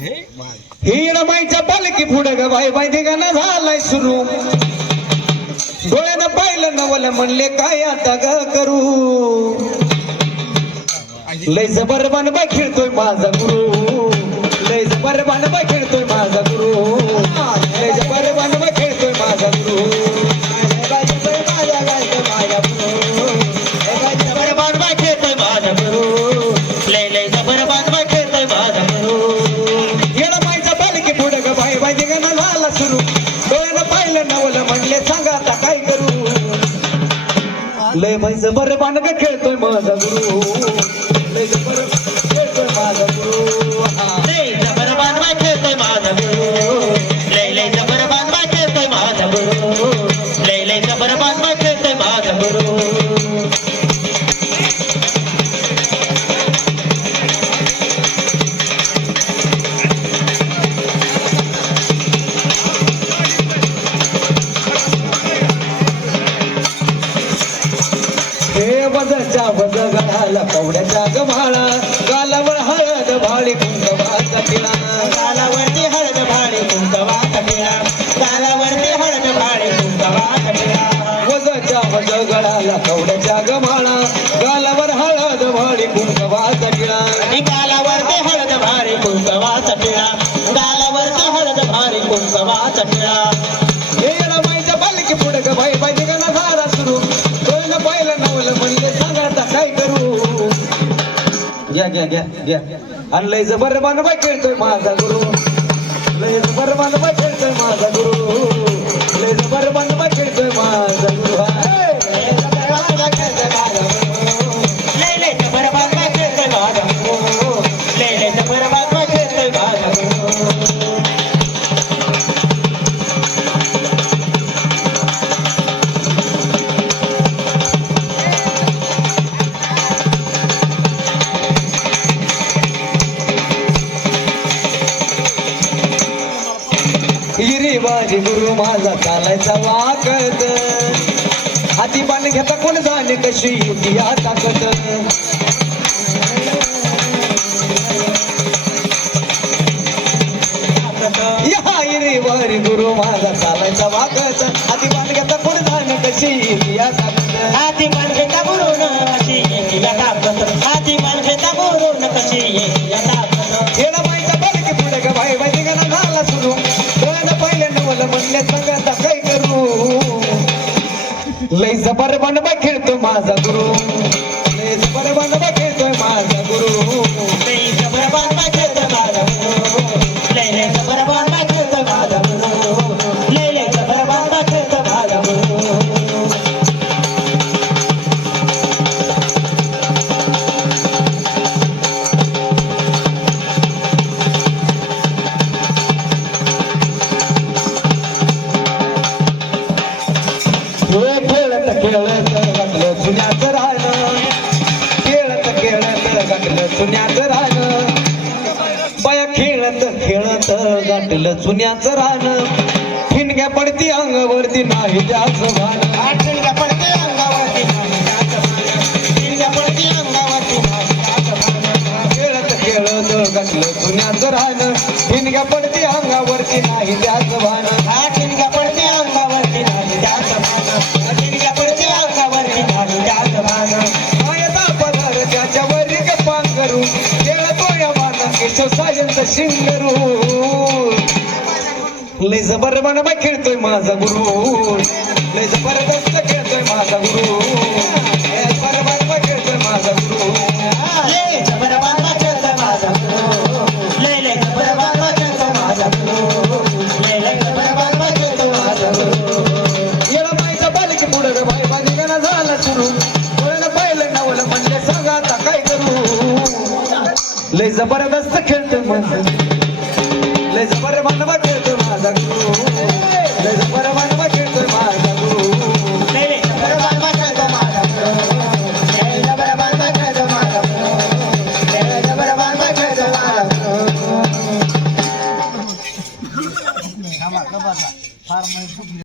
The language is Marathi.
हिरमाईच्या पालखी पुढं ग बाई बाई दिगाना झालाय सुरू. डोळ्यानं पाहिलं नवल म्हणले काय आता ग करू? लय जबर बनबा खेळतोय माझा गुरु. लय जबर बनबा म्हणले सांगा आता काय करू? लय बाई जबर बांधग खेळतोय माझा गुरु. कवड्याच्या गव्हाळा गालावर हळद भाळी कुंकवाचा तिळा गालावरती हळद भाडे कुंकवाचा पिळा गालावरती हळद भाडे कुंकवाचा पिळा वजच्या वज गळाला कवड्याच्या गव्हाळा गालावर हळद भाळी कुंकवाचा आणि गालावरती हळद भाडे कुंकवाचा पिळा गालावरती हळद भाडे कुंकवाचा पिळा हे रमाईच्या पालखी पुढं ग बाई बाई दिगाना झाला सुरू. डोळ्यानं पाहिलं नवलं म्हणले घ्या घ्या घ्या. घ्या आणि लय जबर बांधबा खेळतोय माझा गुरु. लय जबर बांधबा खेळतोय माझा हिरी बाजी गुरु माझा चालायचा वाकत हाती बाण घेता कोण जाणे कशी युती या ताकद वारी गुरु माझा चालायचा वाकत हाती बाण घेता कोण जाणे कशी युती या ताकद हाती पान घेता गुरु न कशी येईला ताकद हाती गुरु न कशी या ताकद लय जबर बनबा खेळतो माझा गुरु. लय जबर बनबा खेळत खेळत गाठलं जुन्याचं राहणं ठिणग्या पडती अंगावरती नाही द्याचं भान पडते अंगावरती. ठिणग्या पडते. खेळत खेळत गाठलं राहणं ठिणग्या पडती अंगावरती नाही द्याचं भान ठिणग्या पडते सायंत शिंगरू लय जबर बनबा खेळतोय माझा गुरु. लय जबरदस्त खेळतोय माझा गुरु. खेळतोय माझा गुरु. लय जबर बांधवा खेळतोय माझा गुरु. लय लय जबर बांधवा खेळतोय माझा गुरु. लय लय जबर बांधवा खेळतोय माझा गुरु. येणं माईचा बालिक पुढं ग बाई बाजी गाणं झाला सुरू डोळ्यानं पाहिलं नवलं म्हणले सांगा आता काय करू लय जबरदस्त खेळतोय माझं लय जबर बनबा खेळतोय माझा गुरु